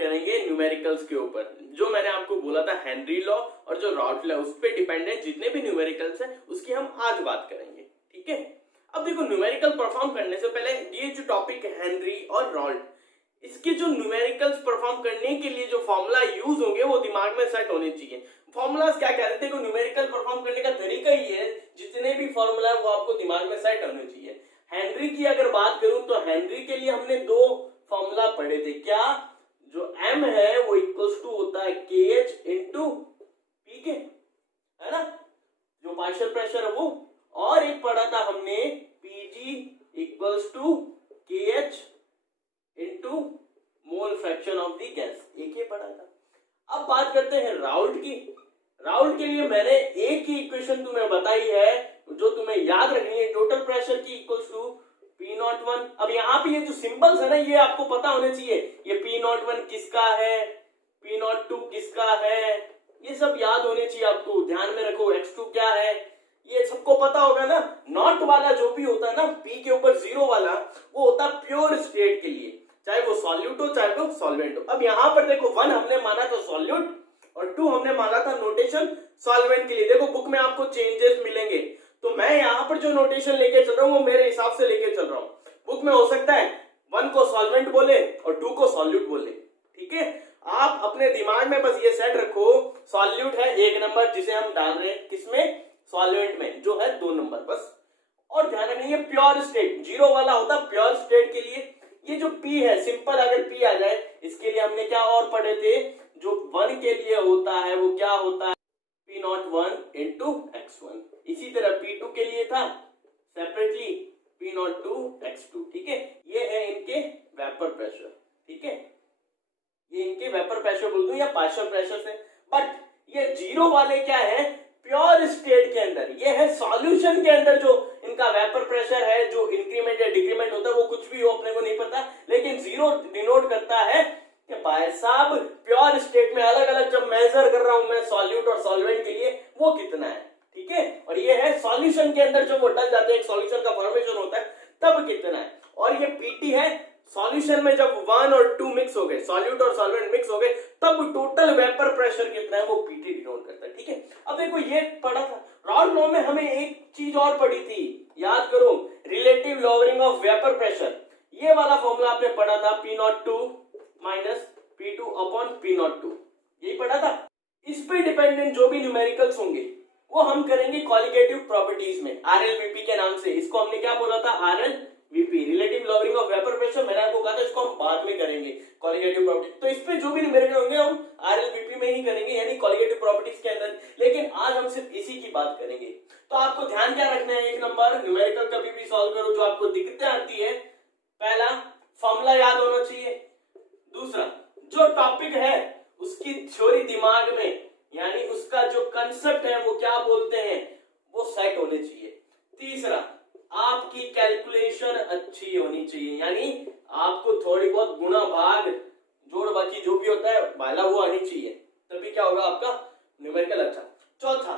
करेंगे न्यूमेरिकल्स के ऊपर। जो मैंने आपको बोला था हेनरी लॉ और जो राउल्ट लॉ उस पर डिपेंडेंट जितने भी न्यूमेरिकल्स हैं उसकी हम आज बात करेंगे, ठीक है। अब देखो न्यूमेरिकल परफॉर्म करने से पहले ये जो टॉपिक है हेनरी और राउल्ट, इसके जो न्यूमेरिकल्स परफॉर्म करने के लिए जो फॉर्मूला यूज होंगे वो दिमाग में सेट होने चाहिए। फॉर्मूलाज क्या कहते हैं, न्यूमेरिकल परफॉर्म करने का तरीका ही है, जितने भी फॉर्मूला है वो आपको दिमाग में सेट होने चाहिए। हेनरी की अगर बात करूं तो हेनरी के लिए हमने दो फॉर्मूला पढ़े थे, क्या, जो m है वो इक्वल्स टू होता है kh इंटू पी के, है ना, जो पार्शियल प्रेशर है वो, और एक पढ़ा था हमने pg equals to kh into mole fraction of the gas, एक ही पढ़ा था। अब बात करते हैं राउल्ट की। राउल्ट के लिए मैंने एक ही इक्वेशन तुम्हें बताई है जो तुम्हें याद रखनी है, टोटल प्रेशर की इक्वल्स टू P01। अब यहाँ पे ये जो सिंबल्स है ना ये आपको पता होने चाहिए, ये P01 किसका है, P02 किसका है, ये सब याद होने चाहिए आपको, ध्यान में रखो। X2 क्या है ये सबको पता होगा ना। नॉट वाला जो भी होता है ना P के ऊपर 0 वाला, वो होता है प्योर स्टेट के लिए, चाहे वो सॉल्यूट हो चाहे वो सॉल्वेंट हो। अब यहाँ पर देखो 1 हमने माना था सॉल्यूट और 2 हमने माना था नोटेशन सॉल्वेंट के लिए। देखो बुक में आपको चेंजेस मिलेंगे, तो मैं यहाँ पर जो नोटेशन लेके चल रहा हूँ वो मेरे हिसाब से लेके चल रहा हूँ। बुक में हो सकता है 1 को सॉल्वेंट बोले और 2 को सॉल्यूट बोले, ठीक है। आप अपने दिमाग में बस ये सेट रखो, सॉल्यूट है 1 नंबर जिसे हम डाल रहे हैं किसमें, सॉल्वेंट में, जो है 2 नंबर बस। और ध्यान रखना ये प्योर स्टेट 0 वाला होता है प्योर स्टेट के लिए। ये जो P है सिंपल, अगर P आ जाए इसके लिए हमने क्या और पढ़े थे, जो 1 के लिए होता है वो क्या होता है P01 इंटू x1। इसी तरह P2 के लिए था सेपरेटली P02 x2, ठीक है। ये है इनके वेपर प्रेशर, ठीक है, ये इनके वेपर प्रेशर बोल दूं या पार्शियल प्रेशर से। बट ये 0 वाले क्या है, प्योर स्टेट के अंदर, ये है सॉल्यूशन के अंदर जो इनका वेपर प्रेशर है, जो इंक्रीमेंट या डिक्रीमेंट होता है वो कुछ भी हो अपने को नहीं पता, लेकिन 0 डिनोट करता है कि भाई साहब प्योर स्टेट में अलग अलग जब मेजर कर रहा हूं मैं सॉल्यूट और सॉल्वेंट के लिए वो कितना है, ठीक है। और ये है सॉल्यूशन के अंदर जो वो डल जाते हैं, एक सॉल्यूशन का फॉर्मेशन होता है तब कितना है। और ये पीटी है सॉल्यूशन में जब 1 और 2 मिक्स हो गए, सॉल्यूट और सॉल्वेंट मिक्स हो गए, तब टोटल वेपर प्रेशर कितना है वो पीटी डिनोट करता है, ठीक है। अब देखो ये पढ़ा था राउल्ट लॉ में, हमें एक चीज और पढ़ी थी, याद करो, relative lowering of vapour pressure. ये वाला फॉर्मूला आपने पढ़ा था P02 minus P2 upon P02, यही पढ़ा था। इस पे डिपेंडेंट जो भी न्यूमेरिकल्स होंगे वो हम करेंगे क्वालिटेटिव प्रॉपर्टीज में, RLVP के नाम से। इसको हमने क्या बोला था, RLVP, relative lowering of vapour pressure. मैंने आपको कहा था इसको हम बाद में करेंगे क्वालिटेटिव प्रॉपर्टी, तो इस पे जो भी न्यूमेरिकल होंगे हम RLVP में ही करेंगे, यानी क्वालिटेटिव प्रॉपर्टीज के अंदर। लेकिन आज हम सिर्फ इसी की बात करेंगे। तो आपको ध्यान क्या रखना है, 1 नंबर न्यूमेरिकल कभी भी सॉल्व करो जो आपको दिक्कतें आती है, पहला फॉर्मूला याद होना चाहिए, दूसरा जो टॉपिक है उसकी थ्योरी दिमाग में, यानी उसका जो कंसेप्ट है वो क्या बोलते हैं वो सेट होने चाहिए, तीसरा आपकी कैलकुलेशन अच्छी होनी चाहिए, यानी आपको थोड़ी बहुत गुणा भाग जोड़ बाकी जो भी होता है भाला वो आनी चाहिए, तभी क्या होगा आपका न्यूमेरिकल अच्छा। चौथा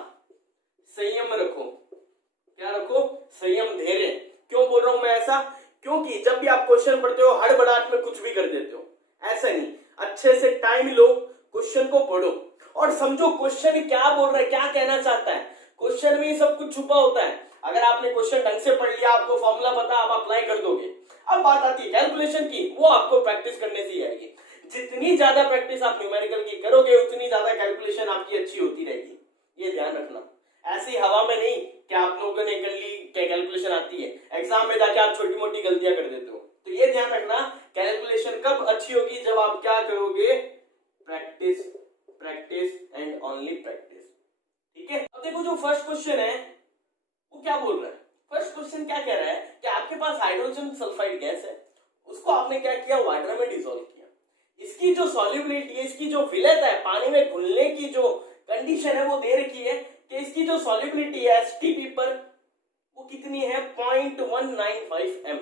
संयम रखो, क्या रखो, संयम, धैर्य। क्यों बोल रहा हूं मैं ऐसा, क्योंकि जब भी आप क्वेश्चन पढ़ते हो हड़बड़ाहट में कुछ भी कर देते हो, ऐसा नहीं, अच्छे से टाइम लो, क्वेश्चन को पढ़ो और समझो क्वेश्चन क्या बोल रहा है, क्या कहना चाहता है। क्वेश्चन में सब कुछ छुपा होता है। अगर आपने क्वेश्चन ढंग से पढ़ लिया, आपको फॉर्मूला पता, आप अप्लाई कर दोगे। अब बात आती है कैलकुलेशन की, वो आपको प्रैक्टिस करने से ही आएगी। जितनी ज्यादा प्रैक्टिस आप न्यूमेरिकल की करोगे उतनी ज्यादा कैलकुलेशन आपकी अच्छी होती रहेगी, ये ध्यान रखना। ऐसी हवा में नहीं कि आप लोगों ने कर ली क्या कैलकुलेशन आती है, एग्जाम में जाके आप छोटी मोटी गलतियां कर देते हो। तो ये ध्यान रखना, कैलकुलेशन कब अच्छी होगी, जब आप क्या करोगे, practice, practice and only practice, ठीक है। अब देखो जो फर्स्ट क्वेश्चन है वो क्या बोल रहा है, फर्स्ट क्वेश्चन क्या कह रहा है कि आपके पास हाइड्रोजन सल्फाइड गैस है, उसको आपने क्या किया, वाटर में डिसॉल्व किया। इसकी जो सॉल्युबिलिटी है, इसकी जो विलेयता है, पानी में घुलने की जो कंडीशन है वो दे रखी है कि इसकी जो सॉल्युबिलिटी है एसटीपी पर वो कितनी है, 0.195 m।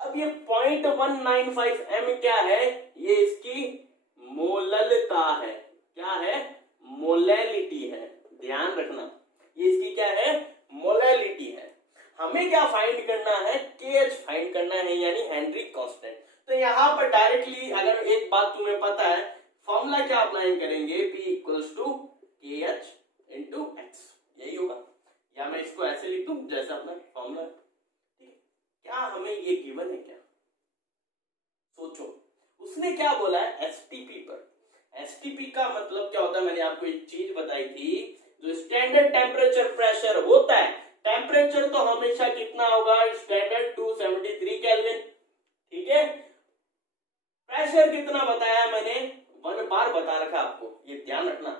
अब ये 0.195 m क्या है, ये इसकी मोललता है, क्या है, मोलैलिटी है, ध्यान रखना, ये इसकी क्या है, मोलैलिटी है। हमें क्या फाइंड करना है, KH फाइंड करना है, यानी हेनरी कांस्टेंट। तो यहाँ पर डायरेक्टली अगर एक बात तुम्हें पता है, फॉर्मूला क्या अप्लाई करेंगे, P equals to KH into x, यही होगा। या मैं इसको ऐसे लिख दूं जैसे अपना फॉर्मूला है, ठीक है। क्या हमें ये गिवन है क्या? सोचो, उसने क्या बोला है STP पर। STP का मतलब क्या होता है, मैंने आपको एक चीज बताई थी, जो स्टैंडर्ड टेम्परेचर प्रेशर होता है, टेम्परेचर तो हमेशा कितना होगा, स्टैंडर्ड 273 केल्विन, ठीक है। प्रेशर कितना बताया मैंने, 1 बार बता रखा आपको, ये ध्यान रखना,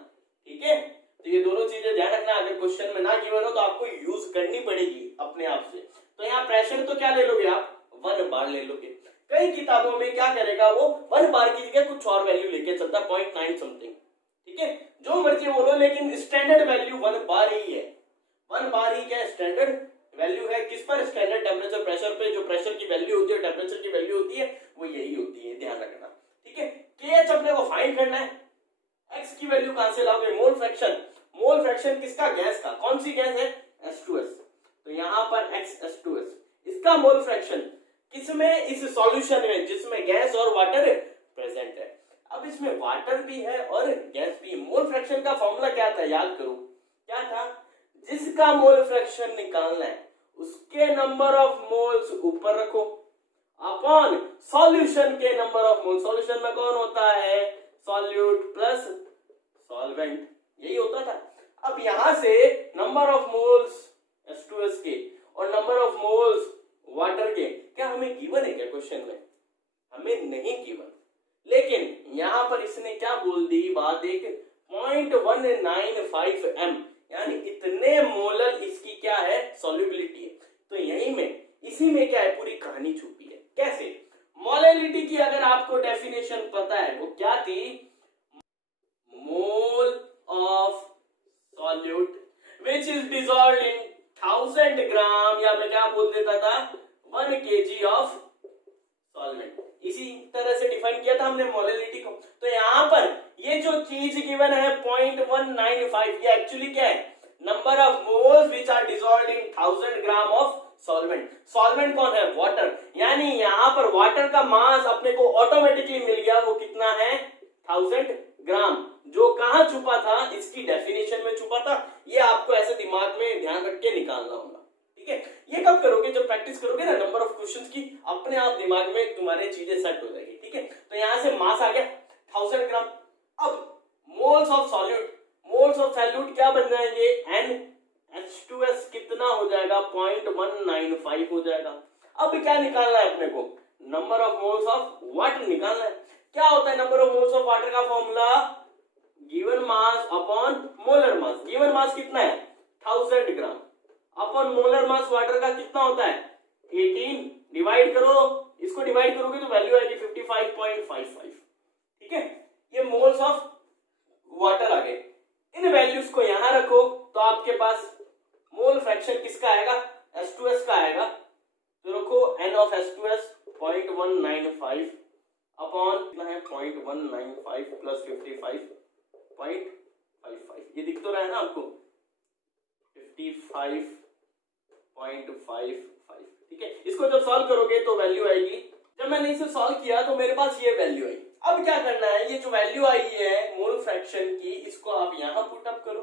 ठीक है। तो ये दोनों चीजें ध्यान रखना, अगर क्वेश्चन में ना गिवन हो तो आपको यूज करनी पड़ेगी अपने आप से। तो यहाँ प्रेशर तो क्या ले लोगे आप, 1 बार ले लोगे। कई किताबों में क्या करेगा वो 1 बार की जगह कुछ और वैल्यू लेके चलता, 0.9 समथिंग, ठीक है, जो मर्जी बोलो, लेकिन स्टैंडर्ड वैल्यू 1 बार ही है। 1 बार ही क्या स्टैंडर्ड वैल्यू है, किस पर, स्टैंडर्ड टेम्परेचर प्रेशर पे। जो प्रेशर की वैल्यू होती है, टेम्परेचर की वैल्यू होती है, वो यही होती है, ध्यान रखना, ठीक है। KH अपने को फाइंड करना है, एक्स की वैल्यू कहां से लाओगे, मोल फ्रैक्शन। मोल फ्रैक्शन किसका, गैस का, कौन सी गैस है, H2S। तो यहां पर XH2S, इसका मोल फ्रैक्शन किसमें, इस सॉल्यूशन में जिसमें गैस और वाटर प्रेजेंट है। अब इसमें वाटर भी है और गैस भी। मोल फ्रैक्शन का फॉर्मूला क्या था, याद करो, क्या था, जिसका मोल फ्रैक्शन निकालना है उसके नंबर ऑफ मोल्स ऊपर रखो अपॉन सॉल्यूशन के नंबर ऑफ मोल्स। सॉल्यूशन में कौन होता है, सॉल्यूट प्लस सॉल्वेंट, यही होता था। अब यहां से नंबर ऑफ मोल्स H2S के और नंबर ऑफ मोल्स वाटर के क्या हमें गिवन है क्या क्वेश्चन में, हमें नहीं गिवन। लेकिन यहां पर इसने क्या बोल दी बात, एक 0.195 m, यानी इतने मोलर इसकी क्या है, सॉल्युबिलिटी है। तो यही में, इसी में क्या है, पूरी कहानी छुपी है। कैसे, मोलैलिटी की अगर आपको डेफिनेशन पता है, वो क्या थी, mole of solute which is dissolved in 1000 ग्राम, या मैं क्या बोल देता था, 1 kg ऑफ सॉल्वेंट। इसी तरह से डिफाइन किया था हमने मोलैलिटी को। तो यहां पर ये जो चीज गिवन है 0.195, ये एक्चुअली क्या है, number of moles which are dissolved in 1000 gram of solvent. Solvent कौन है, वाटर। यानी यहां पर वाटर का मास अपने को ऑटोमेटिकली मिल गया, वो कितना है, 1000 ग्राम, जो कहां छुपा था, इसकी डेफिनेशन में छुपा था। ये आपको ऐसे दिमाग में ध्यान रख के निकालना होगा, ठीक है। ये कब करोगे, जब प्रैक्टिस करोगे ना नंबर ऑफ क्वेश्चंस की, अपने आप दिमाग में तुम्हारे चीजें सेट हो जाएगी, ठीक है। तो यहां से मास आ गया 1000 ग्राम। अब moles of solute, moles of solute क्या बन जाएंगे, NH2S कितना हो जाएगा, 0.195 हो जाएगा। अब क्या निकालना है अपने को, number of moles of water निकालना है। क्या होता है number of moles of water का formula, given mass upon molar mass. Given mass कितना है, 1000 gram, upon molar mass water का कितना होता है, 18, डिवाइड करो, इसको डिवाइड करोगे तो वैल्यू आएगी 55.55, ठीक है। ये मोल्स ऑफ वाटर आ गए। इन वैल्यूज को यहां रखो तो आपके पास मोल फ्रैक्शन किसका आएगा, H2S का आएगा। तो रखो N ऑफ H2S 0.195 अपॉन कितना है, 0.195 प्लस 55.55, ये दिख तो रहा है ना आपको, 55.55, ठीक है। इसको जब सॉल्व करोगे तो वैल्यू आएगी, जब मैंने इसे सॉल्व किया तो मेरे पास ये वैल्यू आई। अब क्या करना है, ये जो वैल्यू आई है मोल फ्रैक्शन की, इसको आप यहां पुट अप करो।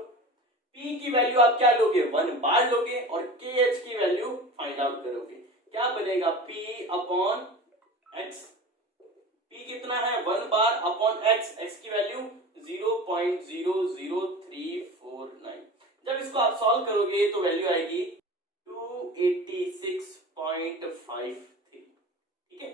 P की वैल्यू आप क्या लोगे, 1 बार लोगे, और KH की वैल्यू फाइंड आउट करोगे। क्या बनेगा, P अपॉन X, P कितना है, 1 बार अपॉन X, X की वैल्यू 0.00349। जब इसको आप सॉल्व करोगे तो वैल्यू आएगी 286.53, ठीक है।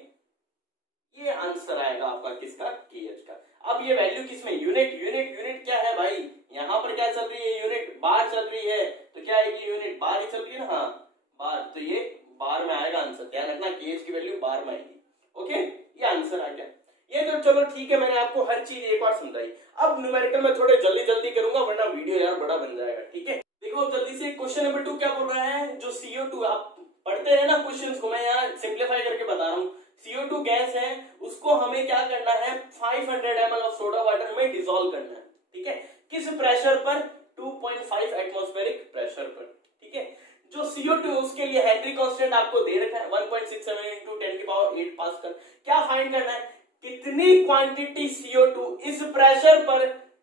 ये आंसर आएगा आपका किसका, KH का। अब ये वैल्यू किसमें, यूनिट, यूनिट क्या है भाई, यहां पर क्या चल रही है, यूनिट बार चल रही है, तो क्या आएगी, यूनिट बार ही चल रही है ना, हाँ बार, तो ये बार में आएगा आंसर। ध्यान रखना KH की वैल्यू बार में आएगी, ओके, ये आंसर आ गया। ये तो चलो ठीक है, मैंने आपको हर चीज एक बार समझाई। अब न्यूमेरिकल में थोड़े जल्दी करूंगा, वरना वीडियो यार बड़ा बन जाएगा, ठीक है। देखो जल्दी से क्वेश्चन नंबर 2 क्या बोल रहा है, जो CO2, आप पढ़ते रहे ना क्वेश्चंस को, मैं यहाँ सिंप्लीफाई करके बता रहा हूँ। CO2 गैस है, उसको हमें क्या करना है, 500 ml ऑफ सोडा वाटर में डिसॉल्व करना है, ठीक है। किस प्रेशर पर, 2.5 एटमॉस्फेरिक प्रेशर पर, ठीक है। जो CO2 उसके लिए हेनरी कांस्टेंट आपको दे रखा है 1.67 into 10 की पावर 8 पास्कल। क्या फाइंड करना है, कितनी क्वांटिटी CO2 इस प्रेशर पर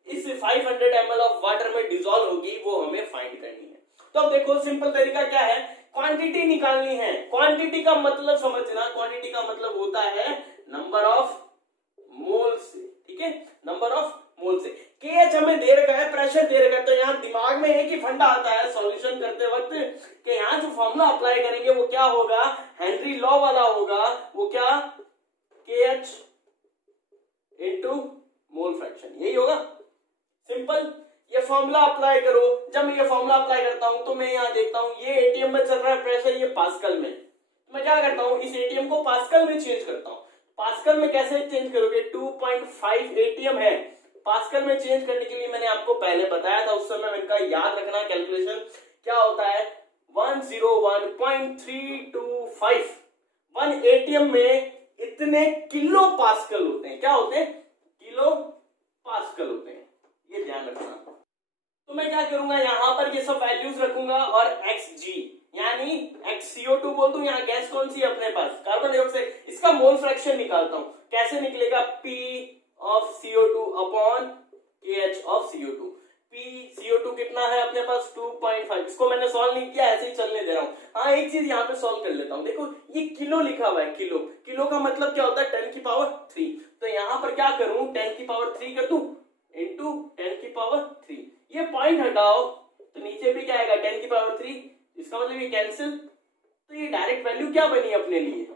इस 500 ml ऑफ वाटर में डिसॉल्व होगी, वो हमें फाइंड करनी है। तो अब देखो सिंपल तरीका क्या है, क्वांटिटी निकालनी है। क्वांटिटी का मतलब समझना, क्वांटिटी का मतलब होता है नंबर ऑफ मोल से, ठीक है, नंबर ऑफ मोल से। KH हमें दे रखा है, प्रेशर दे रखा है, तो यहाँ दिमाग में एक ही फंडा आता है सॉल्यूशन करते वक्त कि यहाँ जो फॉर्मूला अप्लाई करेंगे वो क्या होगा, हेनरी लॉ वाला होगा। वो क्या, KH इनटू मोल फ्रैक्शन, यही होगा। सिंपल, ये फॉर्मूला अप्लाई करो। जब मैं ये फॉर्मूला अप्लाई करता हूं तो मैं यहाँ देखता हूं ये एटीएम में चल रहा है प्रेशर, ये पास्कल में, तो मैं क्या करता हूं, इस एटीएम को पास्कल में चेंज करता हूं। पास्कल में कैसे चेंज करोगे, 2.5 एटीएम है, पास्कल में चेंज करने के लिए मैंने आपको पहले बताया था, उस समय इनका याद रखना कैलकुलेशन क्या होता है, 101.325। 1 एटीएम में इतने किलो पास्कल होते हैं, क्या होते हैं, किलो पास्कल होते हैं, ये ध्यान रखना। तो मैं क्या करूंगा, यहां पर ये सब वैल्यूज रखूंगा और xg यानी xCO2 बोल दूं, यहाँ गैस कौन सी है अपने पास, कार्बन डाइऑक्साइड, इसका मोल फ्रैक्शन निकालता हूं। कैसे निकलेगा, P of CO2 upon KH of CO2। P CO2 कितना है अपने पास 2.5, इसको मैंने सॉल्व नहीं किया, ऐसे ही चलने दे रहा हूं। हाँ एक चीज यहाँ पे सॉल्व कर लेता हूं, देखो ये किलो लिखा हुआ है, किलो, किलो का मतलब क्या होता है 10 की पावर 3, तो यहाँ पर क्या करूं 10 की पावर 3 कर दूं इंटू 10 की पावर 3, ये पॉइंट हटाओ तो नीचे भी क्या आएगा 10 की पावर 3, इसका मतलब ये कैंसिल, तो ये डायरेक्ट वैल्यू क्या बनी अपने लिए,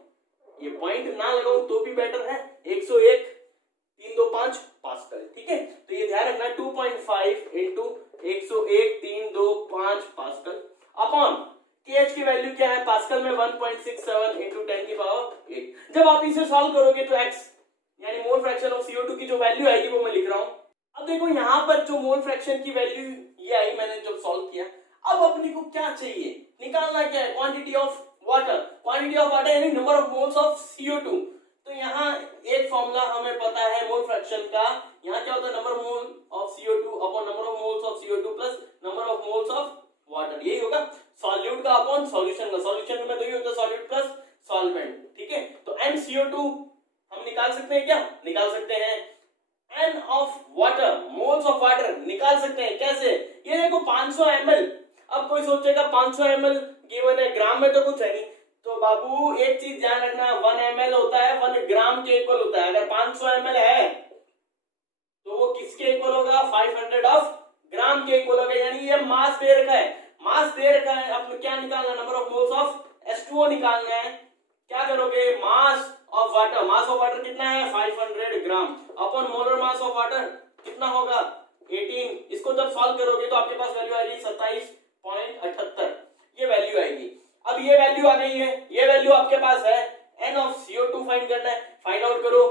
ये पॉइंट ना लगाऊं तो भी बेटर है, 101.325 पास्कल, ठीक है। तो ये ध्यान रखना 2.5 इंटू 101.325 पास्कल अपॉन KH की वैल्यू क्या है पास्कल में 1.67 इंटू 10 की पावर 8। जब आप इसे सॉल्व करोगे तो x यानी मोल फ्रैक्शन ऑफ CO2 की जो वैल्यू आएगी वो मैं लिख रहा हूं। अब देखो यहाँ पर जो मोल फ्रैक्शन की वैल्यू ये आई, मैंने जब सॉल्व किया, अब अपने को क्या चाहिए, निकालना क्या है, quantity of water, quantity of water यानी number of moles of CO2। तो यहाँ एक फॉर्मूला हमें पता है मोल फ्रैक्शन का, यहाँ क्या होता है number mole of CO2 upon number of moles of CO2 plus number of moles of water, यही होगा सॉल्यूट का अपॉन सॉल्यूशन का, सॉल्यूशन में तो ये होता है सॉल्यूट प्लस सॉल्वेंट, ठीक है। तो NCO2 हम निकाल सकते हैं, क्या निकाल सकते हैं, N of water, moles of water निकाल सकते हैं, कैसे, ये देखो 500 ml। अब कोई सोचेगा 500 ml गिवन है, ग्राम में तो कुछ है नहीं, तो बाबू एक चीज ध्यान रखना, 1 ml होता है 1 ग्राम के इक्वल होता है। अगर 500 ml है तो वो किसके इक्वल होगा, 500 ऑफ ग्राम के इक्वल होगा, यानी ये मास दे रखा है, मास दे रखा है। अब क्या निकालना, number of moles of H2O निकालना है। क्या करोगे, mass of water, mass of water कितना है 500 ग्राम upon molar mass of water कितना होगा 18। इसको जब सॉल्व करोगे तो आपके पास वैल्यू आएगी 27.78, ये वैल्यू आएगी। अब ये वैल्यू आ गई है, ये वैल्यू आपके पास है, N ऑफ CO2 फाइंड करना है, फाइंड आउट करो।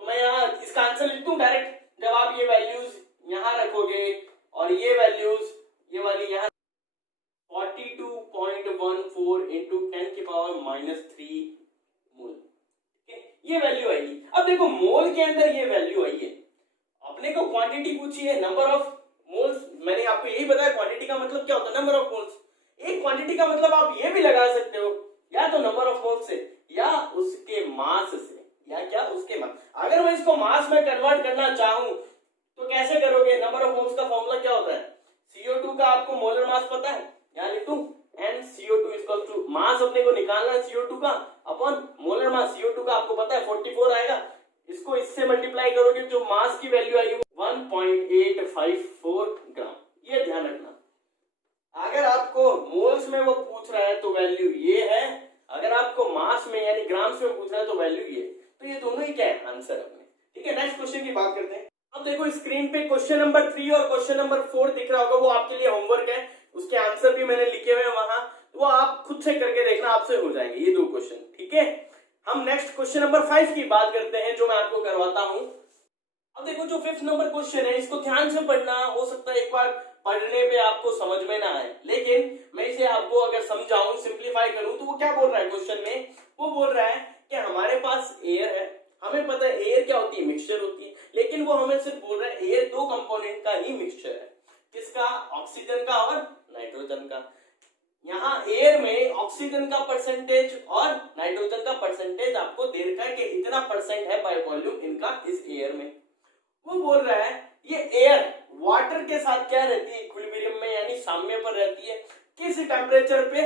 तो मैं यहाँ इसका आंसर लिख दूं डायरेक्ट, जब आप ये वैल्यूज यहाँ रखोगे और ये वैल्यूज ये वाली यहाँ 42.14 इंटू 10 की पावर -3 मोल, ये वैल्यू आएगी। अब देखो मोल के अंदर ये वैल्यू आई है, अपने को क्वांटिटी पूछी है नंबर ऑफ मोल्स, मैंने आपको यही बताया क्वांटिटी का मतलब क्या होता है नंबर ऑफ मोल्स। एक क्वांटिटी का मतलब आप ये भी लगा सकते हो, या तो नंबर ऑफ मोल्स से या उसके मास से, या क्या उसके मास। अगर मैं इसको मास में कन्वर्ट करना चाहूं तो कैसे करोगे, नंबर ऑफ मोल्स का फॉर्मूला क्या होता है, CO2 का आपको मोलर मास पता है, यहाँ लिख दूं NCO2 इक्वल टू मास अपने को निकालना है CO2 का अपॉन मोलर मास, CO2 का आपको पता है 44 आएगा, इसको इससे मल्टीप्लाई करोगे जो मास की वैल्यू आएगी 1.854 ग्राम, ये ध्यान रखना। अगर आपको मोल्स में वो पूछ रहा है तो वैल्यू ये है, अगर आपको मास में यानी ग्राम्स में पूछ रहा है तो वैल्यू ये, तो ये दोनों ही क्या है आंसर अपने, ठीक है। नेक्स्ट क्वेश्चन की बात करते हैं। अब देखो स्क्रीन पे क्वेश्चन नंबर 3 और क्वेश्चन नंबर 4 दिख रहा होगा, वो आपके लिए होमवर्क है, उसके आंसर भी मैंने लिखे हुए हैं वहां, वो आप खुद से करके देखना, आपसे हो जाएंगे ये 2 क्वेश्चन, ठीक है। हम नेक्स्ट क्वेश्चन नंबर 5 की बात करते हैं जो मैं आपको करवाता हूं। अब देखो जो 5th नंबर क्वेश्चन है इसको ध्यान से पढ़ना, हो सकता है एक बार पढ़ने पे आपको समझ में ना आए, लेकिन मैं इसे आपको अगर समझाऊं सिंप्लीफाई करूं तो वो क्या बोल रहा है क्वेश्चन में, वो बोल रहा है कि हमारे पास एयर है, हमें पता है एयर क्या होती है, मिक्सचर होती है, लेकिन वो हमें सिर्फ बोल रहा है एयर 2 कंपोनेंट का ही मिक्सचर है, किसका, ऑक्सीजन का और नाइट्रोजन का। यहाँ एयर में ऑक्सीजन का परसेंटेज और नाइट्रोजन का परसेंटेज आपको दे रखा है कि इतना परसेंट है बाय वॉल्यूम इनका इस एयर में। वो बोल रहा है ये एयर वाटर के साथ क्या रहती है, इक्विलिब्रियम में यानी साम्य पर रहती है। किस टेम्परेचर पे?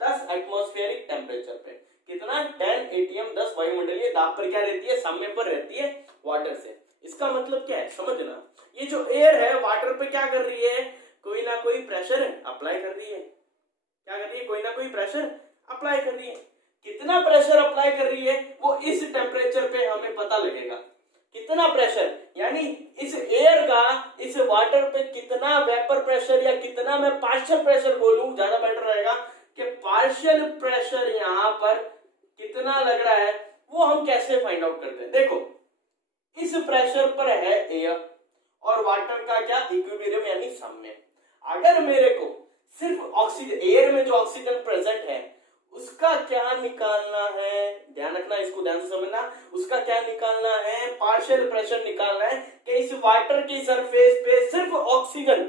10 एटमॉस्फेरिक टेम्परेचर पे। कितना? 10 एटीएम 10 वायुमंडलीय दाब पर क्या रहती है? साम्य पर रहती है वाटर से। इसका मतलब क्या है समझना, ये जो एयर है वाटर पे क्या कर रही है? कोई ना कोई प्रेशर अप्लाई कर रही है। क्या कर रही है? कोई ना कोई प्रेशर अप्लाई कर रही है। कितना प्रेशर अप्लाई कर रही है वो इस टेम्परेचर पे हमें पता लगेगा। कितना प्रेशर यानी इस एयर का इस वाटर पे कितना वेपर प्रेशर या कितना, मैं पार्शियल प्रेशर बोलूं ज्यादा बेटर रहेगा कि पार्शियल प्रेशर यहां पर कितना लग रहा है वो हम कैसे फाइंड आउट करते हैं। देखो इस प्रेशर पर है एयर और वाटर का क्या? इक्विलिब्रियम यानी साम्य। अगर मेरे को सिर्फ ऑक्सीजन, एयर में जो ऑक्सीजन प्रेजेंट है उसका क्या निकालना है, ध्यान रखना, इसको ध्यान से समझना, उसका क्या निकालना है? पार्शियल प्रेशर निकालना है कि इस वाटर की सरफेस पे सिर्फ ऑक्सीजन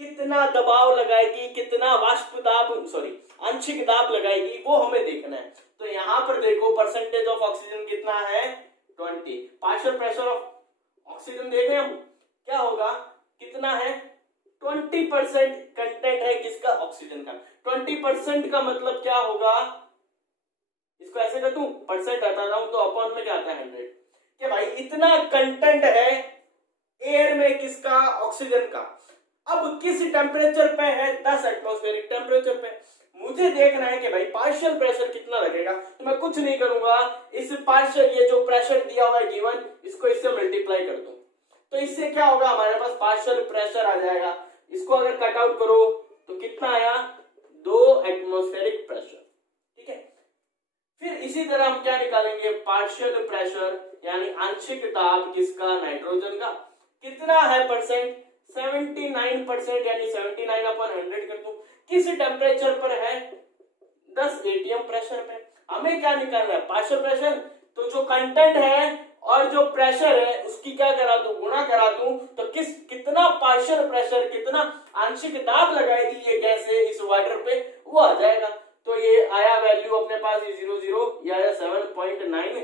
कितना दबाव लगाएगी, कितना वाष्प दाब, सॉरी आंशिक दाब लगाएगी, वो हमें देखना है। तो यहां पर देखो परसेंटेज ऑफ ऑक्सीजन कितना है? 20। पार्शियल प्रेशर ऑफ ऑक्सीजन देखें हम क्या होगा, कितना है? 20% कंटेंट है किसका? ऑक्सीजन का। 20% का मतलब क्या होगा? इसको ऐसे कर दूं, परसेंट हटाता हूं तो अपॉन में क्या आता है? 100। कि भाई इतना कंटेंट है एयर में किसका? ऑक्सीजन का। अब किस टेम्परेचर पे है? 10 एटमॉस्फेरिक टेम्परेचर पे। मुझे देखना है कि भाई पार्शियल प्रेशर कितना लगेगा। तो मैं कुछ नहीं करूंगा, इस पार्शियल, ये जो प्रेशर दिया हुआ है गिवन, इसको इससे मल्टीप्लाई कर दूं तो इससे क्या होगा? हमारे पास पार्शियल प्रेशर आ जाएगा। इसको अगर कट आउट करो तो कितना आया? 2 एटमॉस्फेरिक प्रेशर। ठीक है, फिर इसी तरह हम क्या निकालेंगे? पार्शियल प्रेशर यानी आंशिक दाब किसका? नाइट्रोजन का। कितना है परसेंट? 79% यानी 79/100 कर दूं। किस टेम्परेचर पर है? 10 एटीएम प्रेशर पे। हमें क्या निकालना है? Partial pressure. तो जो कंटेंट है और जो प्रेशर है उसकी क्या करा दूं? गुणा करा दूं तो कितना पार्शियल प्रेशर, कितना आंशिक दाब लगाएगी ये गैस है इस वाटर पे, वो आ जाएगा। तो ये आया वैल्यू अपने पास 00 या 7.9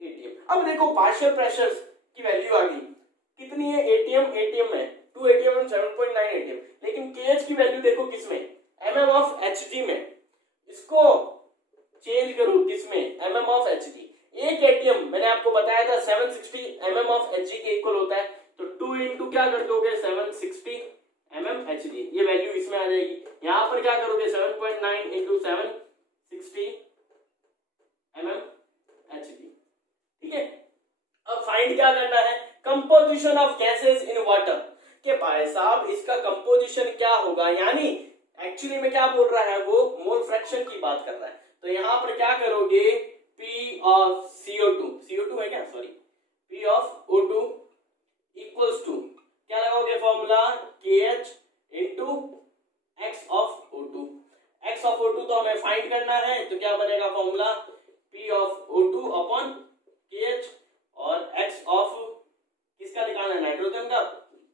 एटीएम। अब देखो पार्शियल प्रेशर की वैल्यू आ गई, कितनी है? एटीएम में 2 एटीएम एंड 7.9 एटीएम। लेकिन केएच की वैल्यू देखो किसमें? एमएम ऑफ एचजी में। इसको चेंज करो किसमें? MM of Hg. एक एटीएम मैंने आपको बताया था 760 एमएम ऑफ एचजी के इक्वल होता है। तो 2 इंटू क्या कर दोगे? 760 एमएम एचजी। ये वैल्यू इसमें आ जाएगी। यहां पर क्या करोगे? 7.9 इंटू 760 एमएम एचजी। ठीक है, अब फाइंड क्या करना है? Composition of gases in water. के भाई साहब इसका कंपोजिशन क्या होगा, यानी एक्चुअली में क्या बोल रहा है वो? मोल फ्रैक्शन की बात कर रहा है। तो यहां पर क्या करोगे? P ऑफ CO2 है क्या? Sorry, P of O2 equals to क्या लगाओगे formula? KH into X of O2। X of O2 तो हमें फाइंड करना है, तो क्या बनेगा formula? P of O2 upon KH और X ऑफ किसका निकालना है? नाइट्रोजन का।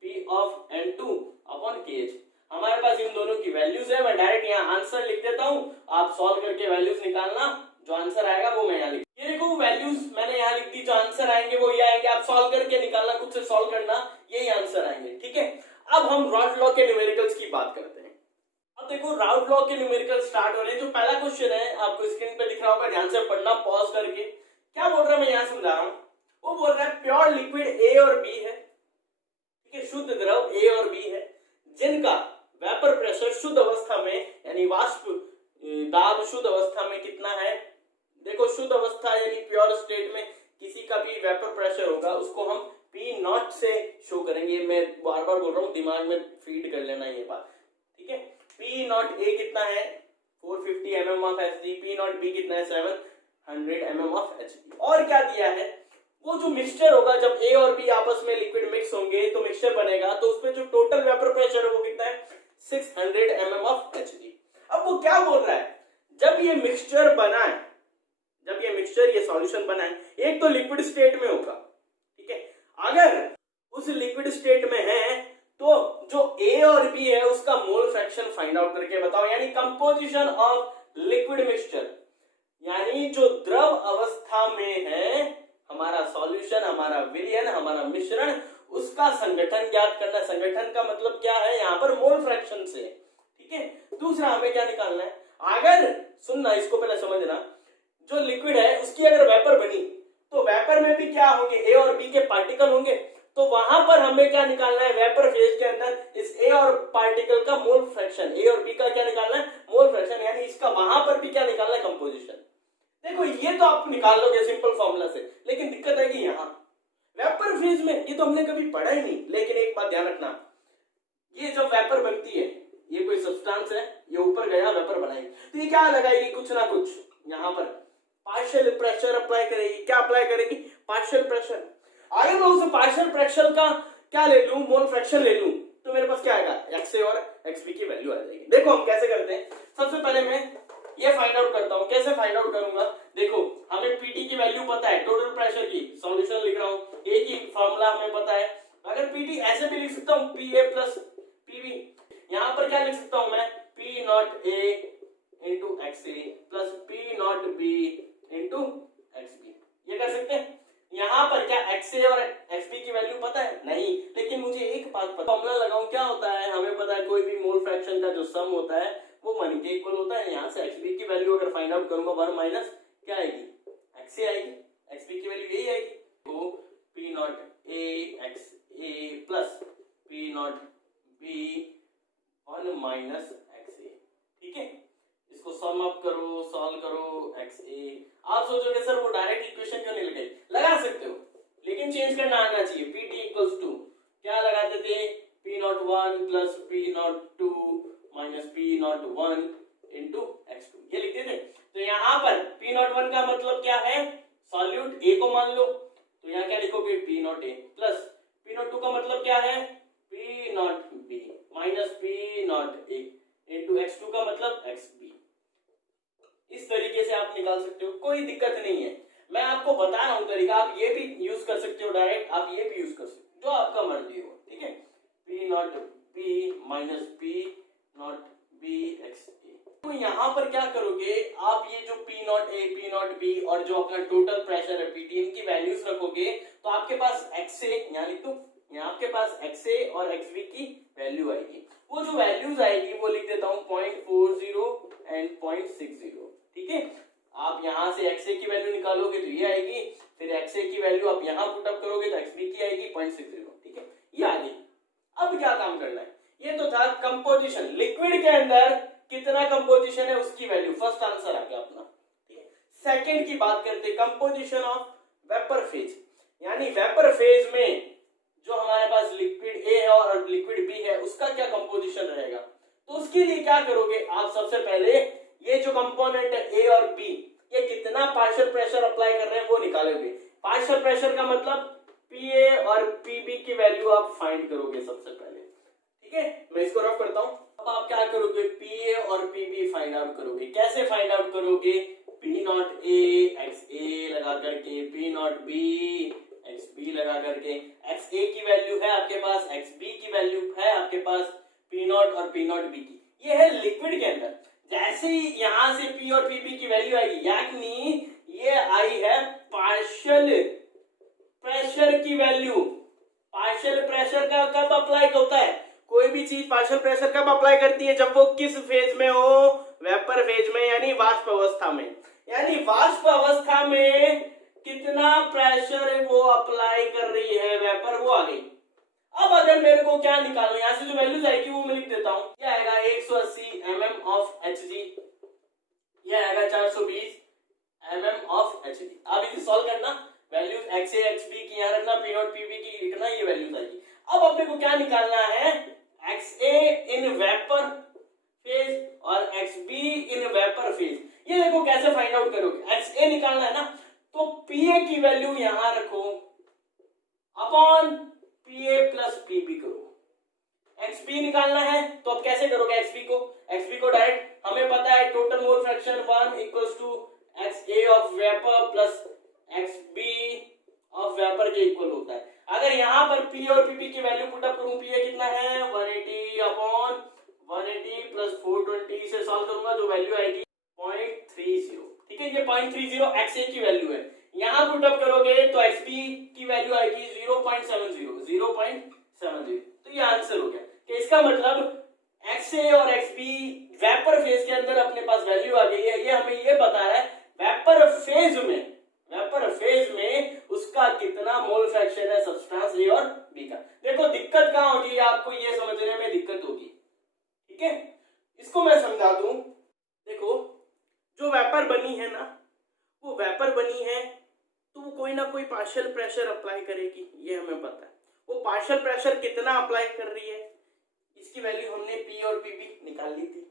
P of N2 upon KH। हमारे पास इन दोनों की वैल्यूज है। मैं डायरेक्ट यहाँ आंसर लिख देता हूं, आप सॉल्व करके वैल्यूज निकालना। जो आंसर आएगा वो मैं यहाँ लिख, ये देखो वैल्यूज मैंने यहाँ लिख दी। जो आंसर आएंगे वो ये आएंगे, आप सॉल्व करके निकालना, खुद से सॉल्व करना, यही आंसर आएंगे। ठीक है, अब हम राउट लॉ के न्यूमेरिकल्स की बात करते हैं। अब देखो राउट लॉ के न्यूमेरिकल स्टार्ट हो रहे हैं। जो पहला क्वेश्चन है आपको स्क्रीन पे दिख रहा होगा, ध्यान से पढ़ना पॉज करके। क्या बोल रहा है मैं यहाँ समझा रहा हूँ। वो बोल रहा है प्योर लिक्विड ए और बी है, ठीक है, शुद्ध द्रव ए और बी है, जिनका वेपर प्रेशर शुद्ध अवस्था में यानी वाष्प दाब शुद्ध अवस्था में कितना है? देखो शुद्ध अवस्था यानी प्योर स्टेट में किसी का भी वेपर प्रेशर होगा उसको हम P0 से शो करेंगे। मैं बार बार बोल रहा हूँ, दिमाग में फीड कर लेना ये बात। ठीक है, P0 A कितना है? 450 mm of Hg। P0 B कितना है? 700 mm ऑफ Hg। और क्या दिया है? वो जो मिक्सचर होगा, जब A और B आपस में लिक्विड मिक्स होंगे तो मिक्सचर बनेगा, तो उसमें जो टोटल वेपर प्रेशर है वो कितना है? 600 mm ऑफ Hg। अब वो क्या बोल रहा है? जब ये मिक्सचर बना है, जब ये मिक्सचर, ये सॉल्यूशन बना है, एक तो लिक्विड स्टेट में होगा, ठीक है, अगर उस लिक्विड स्टेट में है तो जो ए और बी है उसका मोल फ्रैक्शन फाइंड आउट करके बताओ, यानी कंपोजिशन ऑफ लिक्विड मिक्सचर, यानी जो द्रव अवस्था में है हमारा सॉल्यूशन, हमारा विलयन, हमारा मिश्रण, उसका संगठन ज्ञात करना। संगठन का मतलब क्या है यहाँ पर? मोल फ्रैक्शन से। ठीक है, दूसरा हमें क्या निकालना है? अगर सुनना, इसको पहले समझना, जो लिक्विड है उसकी अगर वेपर बनी तो वेपर में भी क्या होंगे? ए और बी के पार्टिकल होंगे। तो वहां पर हमें क्या निकालना है? वेपर फेज के अंदर इस ए और पार्टिकल का मोल फ्रैक्शन, ए और बी का क्या निकालना है? मोल फ्रैक्शन, यानी इसका वहां पर भी क्या निकालना है? कंपोजिशन। देखो ये तो आप निकाल लोगे सिंपल फॉर्मूला से, लेकिन दिक्कत है कि यहाँ वेपर फेज में ये तो हमने कभी पढ़ा ही नहीं। लेकिन एक बात ध्यान रखना, ये जब वेपर बनती है, ये कोई सब्सटेंस है, ये ऊपर गया वेपर बनाई, तो ये क्या लगाएगी? कुछ ना कुछ यहाँ पर पार्शियल प्रेशर अप्लाई करेगी। क्या अप्लाई करेगी? Partial pressure. अगर मैं उस पार्शियल प्रेशर का क्या ले लूं? मोल फ्रैक्शन ले लूं, तो मेरे पास क्या आएगा? XA और XB की वैल्यू आ जाएगी। देखो हम कैसे करते हैं। सबसे पहले मैं ये फाइंड आउट करता हूं। कैसे फाइंड आउट करूंगा? देखो हमें PT की वैल्यू पता है, टोटल प्रेशर की, सॉल्यूशन लिख रहा हूं, ए की फॉर्मूला हमें पता है। अगर PT ऐसे भी लिख सकता हूं, PA प्लस PB। यहां पर क्या लिख सकता हूं मैं? P not A into XA plus P not B into XB। ये कर सकते हैं। यहां पर क्या XA और XB की वैल्यू पता है? नहीं, लेकिन मुझे एक बात पता, फॉर्मूला लगाऊं, क्या होता है? हमें पता है कोई भी मोल फ्रैक्शन का जो सम होता है वो मनी के इक्वल होता है। यहां से XB की वैल्यू अगर फाइंड आउट करूंगा, 1 माइनस क्या आएगी? XA आएगी। XB की वैल्यू यही आएगी। तो P not A XA plus P not B 1 minus XA। ठीक है, इसको सम अप करो, सॉल्व करो। XA, आप सोचोगे सर वो डायरेक्ट इक्वेशन क्यों नहीं लगाई? लगा सकते हो, लेकिन चेंज करना आना चाहिए। PT इक्वल्स टू क्या लगाते थे? P not 1 plus P not 2 minus P not 1 into X2, ये लिखते थे। तो यहाँ पर P नॉट 1 का मतलब क्या है? सॉल्यूट A को मान लो, तो यहाँ क्या लिखोगे? P not A plus P not 2 का मतलब क्या है? P not B minus P not A into X2 का मतलब XB। इस तरीके से आप निकाल सकते हो, कोई दिक्कत नहीं है। मैं आपको बता रहा हूं तरीका, आप ये भी यूज कर सकते हो डायरेक्ट, आप ये भी यूज कर सकते हो, जो आपका मर्जी हो। ठीक है, P not B minus P not B XA। तो यहाँ पर क्या करोगे आप? ये जो P not A, P not B और जो अपना टोटल प्रेशर है PT, इनकी वैल्यूज रखोगे तो आपके पास XA, यहाँ लिख दो, यहाँ आपके पास XA और XB की वैल्यू आएगी। वो जो वैल्यूज आएगी वो लिख देता हूँ 0.40 एंड 0.60। ठीक है, आप यहां से XA की वैल्यू निकालोगे तो ये आएगी, फिर XA की वैल्यू आप यहां पुट अप करोगे तो XB की आएगी 0.60। ठीक है, ये आ गई। अब क्या काम करना है? ये तो था कंपोजिशन, लिक्विड के अंदर कितना कंपोजिशन है उसकी वैल्यू, फर्स्ट आंसर आ गया अपना। ठीक है, सेकंड की बात करते हैं, कंपोजिशन ऑफ वेपर फेज, यानी वेपर फेज में जो हमारे पास लिक्विड A है और लिक्विड B है उसका क्या कंपोजिशन रहेगा। तो उसके लिए क्या करोगे आप? सबसे पहले ये जो कंपोनेंट है A और B, ये कितना पार्शियल प्रेशर अप्लाई कर रहे हैं वो निकालोगे। पार्शियल प्रेशर का मतलब PA और PB की वैल्यू आप फाइंड करोगे सबसे पहले। ठीक है, मैं इसको रफ करता हूं। अब आप क्या करोगे? PA और PB फाइंड आउट करोगे। कैसे फाइंड आउट करोगे? P नॉट A XA लगा करके, P नॉट B XB लगा करके, XA की वैल्यू है आपके पास, XB की वैल्यू है आपके पास, P नॉट और P नॉट B की। ये है लिक्विड के अंदर। जैसे ही यहां से P और PB की वैल्यू आएगी, यानी ये आई है पार्शियल प्रेशर की वैल्यू। पार्शियल प्रेशर का कब अप्लाई होता है? कोई भी चीज पार्शियल प्रेशर कब अप्लाई करती है? जब वो किस फेज में हो? वेपर फेज में, यानी वाष्प अवस्था में। यानी वाष्प अवस्था में कितना प्रेशर वो अप्लाई कर रही है वेपर, वो आ गई। अब अगर मेरे को क्या निकालना, यहां से जो वैल्यूज आएगी वो मैं लिख देता हूं। ये आएगा 180 mm ऑफ Hg, ये आएगा 420 mm ऑफ Hg। अब इसे सॉल्व करना, वैल्यूज XA XB की यहां रखना, P नॉट PB की लिखना, ये वैल्यूज आएगी। अब अपने को क्या निकालना है? XA इन वेपर फेज और XB इन वेपर फेज। ये देखो कैसे फाइंड आउट करोगे। XA निकालना है ना, तो PA की वैल्यू यहां रखो अपॉन PA प्लस PB करो। XB निकालना है तो अब कैसे करोगे? XB को डायरेक्ट हमें पता है total mole fraction 1 equals to XA of vapour plus XB of vapour के इक्वल होता है। अगर यहाँ पर P और PP की वैल्यू पुटअप करूं, P कितना है 180 अपॉन 180 प्लस 420 से सॉल्व करूंगा जो वैल्यू आएगी 0.30। ठीक है, ये 0.30 XA की वैल्यू है। यहाँ पुटअप करोगे तो XB की वैल्यू आएगी 0.70। तो ये आंसर हो गया कि इसका मतलब XA और XB वेपर फेज के अंदर अपने पास वैल्यू आ गई है। ये हमें ये पता है वेपर फेज में उसका कितना मोल फ्रैक्शन है सब्सटेंस A और B का। देखो दिक्कत कहां होगी, आपको ये समझने में दिक्कत होगी। ठीक है, इसको मैं समझा दूं। देखो जो वेपर बनी है ना, वो वेपर बनी है तो वो कोई ना कोई पार्शियल प्रेशर अप्लाई करेगी, ये हमें पता है। वो पार्शियल प्रेशर कितना अप्लाई कर रही है, इसकी वैल्यू हमने P और PP निकाल ली थी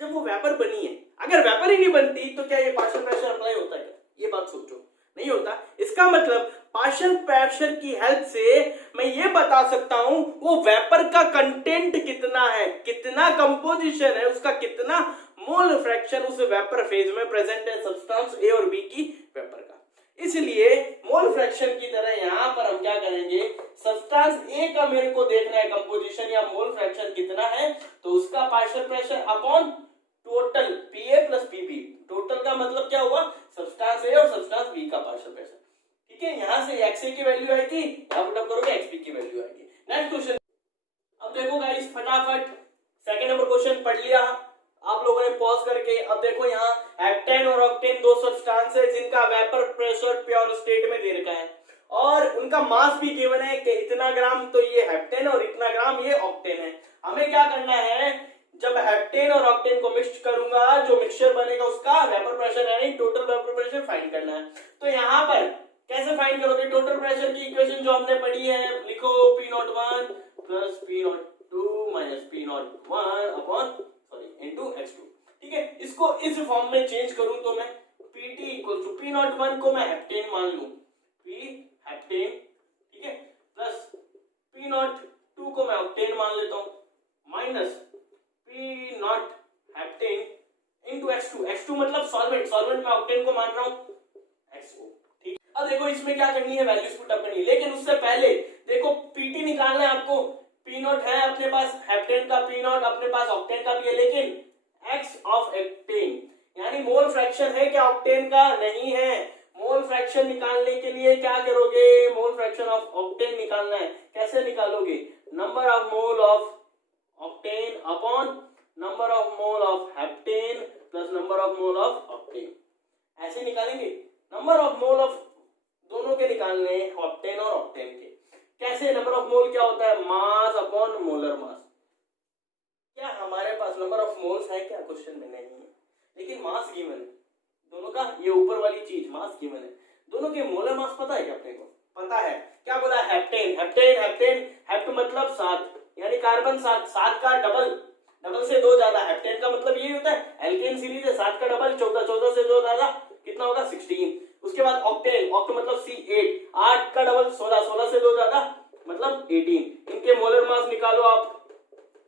जब वो वेपर बनी है। अगर वेपर ही नहीं बनती तो क्या ये पार्शियल प्रेशर अप्लाई होता है? ये बात सोचो, नहीं होता। इसका मतलब पार्शियल प्रेशर की हेल्प से मैं ये बता सकता हूं वो वेपर का कंटेंट कितना है, कितना कंपोजिशन है, उसका कितना मोल फ्रैक्शन उस वेपर फेज में प्रेजेंट है सब्सटेंस A और B की वेपर का। इसलिए मोल फ्रैक्शन की तरह यहां पर हम क्या करेंगे, सब्सटेंस A का मेरे को देखना है कंपोजिशन या मोल फ्रैक्शन कितना है, तो उसका partial pressure upon total PA plus PP। Total का मतलब क्या हुआ, सब्सटेंस A और सब्सटेंस B का पार्शियल प्रेशर। ठीक है, यहां से XA की वैल्यू आएगी, यहां पुट अप करोगे XB की वैल्यू आएगी। Next question. अब देखो गाइस फटाफट सेकंड नंबर क्वेश्चन पढ़ लिया आप लोगों ने पॉज करके। अब देखो यहाँ हेप्टेन और ऑक्टेन दो सब्सटेंस है जिनका वेपर प्रेशर प्योर स्टेट में दे रखा है और उनका मास भी गिवन है कि इतना ग्राम तो ये हेप्टेन और इतना ग्राम ये ऑक्टेन है। हमें क्या करना है, जब हेप्टेन और ऑक्टेन को मिक्स करूंगा जो मिक्सचर बनेगा उसका वेपर प्रेशर यानी टोटल वेपर प्रेशर फाइंड करना है। तो यहाँ पर कैसे फाइंड करोगे, टोटल प्रेशर की इक्वेशन जो हमने पढ़ी है, लिखो P01 plus P02 minus P01 upon into X2। ठीक है, इसको इस फॉर्म में चेंज करूं तो मैं PT इक्वल टू P01 को मैं हेप्टेन मान लूं, P हेप्टेन, ठीक है, प्लस P02 को मैं ऑक्टेन मान लेता हूं, minus P0 heptane into X2। X2 मतलब सॉल्वेंट में ऑक्टेन को मान रहा हूं XO। ठीक, अब देखो इसमें क्या करनी है, वैल्यूज पुट अप करनी है, लेकिन उससे पहले देखो PT निकालना है आपको। P0 है अपने पास, हेप्टेन का P0 अपने पास, ऑक्टेन का भी है, लेकिन X ऑफ एक्टेन यानी मोल फ्रैक्शन है क्या ऑक्टेन का, नहीं है। मोल फ्रैक्शन निकालने के लिए क्या करोगे, मोल फ्रैक्शन ऑफ ऑक्टेन निकालना है। कैसे निकालोगे, number of mole of octane upon number of mole of heptane plus number of mole of octane, ऐसे निकालेंगे। नंबर ऑफ मोल ऑफ दोनों के निकालने ऑक्टेन और ऑक्टेन के। कैसे, नंबर ऑफ मोल क्या होता है, मास अपॉन मोलर मास। क्या हमारे पास नंबर ऑफ मोल्स है क्या, क्वेश्चन में नहीं है, लेकिन मास गिवन है दोनों का। ये ऊपर वाली चीज मास गिवन है, दोनों के मोलर मास पता है क्या अपने को, पता है। क्या बोला, हेप्टेन हेप्टेन हेप्टेन, हेप्ट मतलब 7 यानी कार्बन 7 का डबल से 2 ज्यादा। हेप्टेन का मतलब ये होता है एल्केन सीरीज है, 7 का डबल 14 से 2 ज्यादा कितना होगा 16। उसके बाद ऑक्टेन, ऑक्ट मतलब C8, 8 का डबल 16 से 2 ज्यादा मतलब 18। इनके मोलर मास निकालो, आप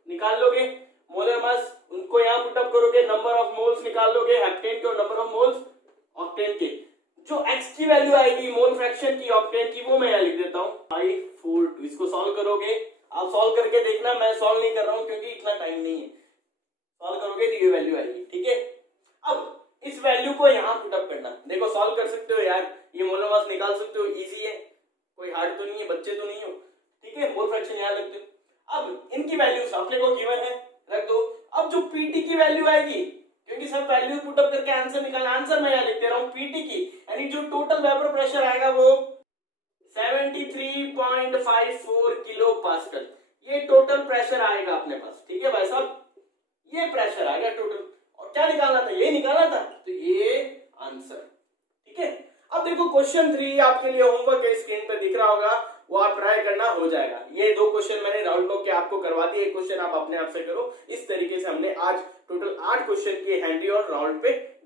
निकाल लोगे मोलर मास, उनको यहाँ पुट अप करोगे, नंबर ऑफ मोल्स निकाल लोगे हेप्टेन के और नंबर ऑफ मोल्स ऑक्टेन के। जो X की वैल्यू आएगी मोल फ्रैक्शन की ऑक्टेन की, वो मैं यहाँ लिख देता हूँ 542। इसको सॉल्व करोगे, आप सॉल्व करके देखना, मैं सॉल्व नहीं कर रहा हूँ क्योंकि इतना टाइम नहीं है। सॉल्व करोगे तो ये वैल्यू आएगी। ठीक है, अब इस वैल्यू को यहाँ पुट अप करना, देखो सॉल्व कर सकते हो यार, ये मोलर मास निकाल सकते हो, इजी है, कोई हार्ड तो नहीं है, बच्चे तो नहीं हो। ठीक है, मोल फ्रैक्शन यहाँ रख दो। अब इनकी वैल्यूज अपने को गिवन है, रख दो। अब जो PT की वैल्यू आएगी, क्योंकि सब वैल्यू पुट अप करके आंसर निकालना, आंसर मैं यहाँ लिख दे रहा हूँ PT की, यानी जो टोटल वेपर प्रेशर आएगा वो 73.54 किलो पास्कल, ये टोटल प्रेशर आएगा अपने पास। ठीक है भाई साहब, ये प्रेशर आएगा टोटल। और क्या निकालना था, ये निकालना था, तो ये आंसर। ठीक है, अब देखो क्वेश्चन 3 आपके लिए होमवर्क है, स्क्रीन पे दिख रहा होगा, वो आप ट्राई करना, हो जाएगा। ये 2 क्वेश्चन मैंने राउंड लॉग के आपको करवा दिए, एक क्वेश्चन आप अपने आप से करो। इस तरीके से हमने आज टोटल 8 क्वेश्चन किए हेनरी और राउंड पे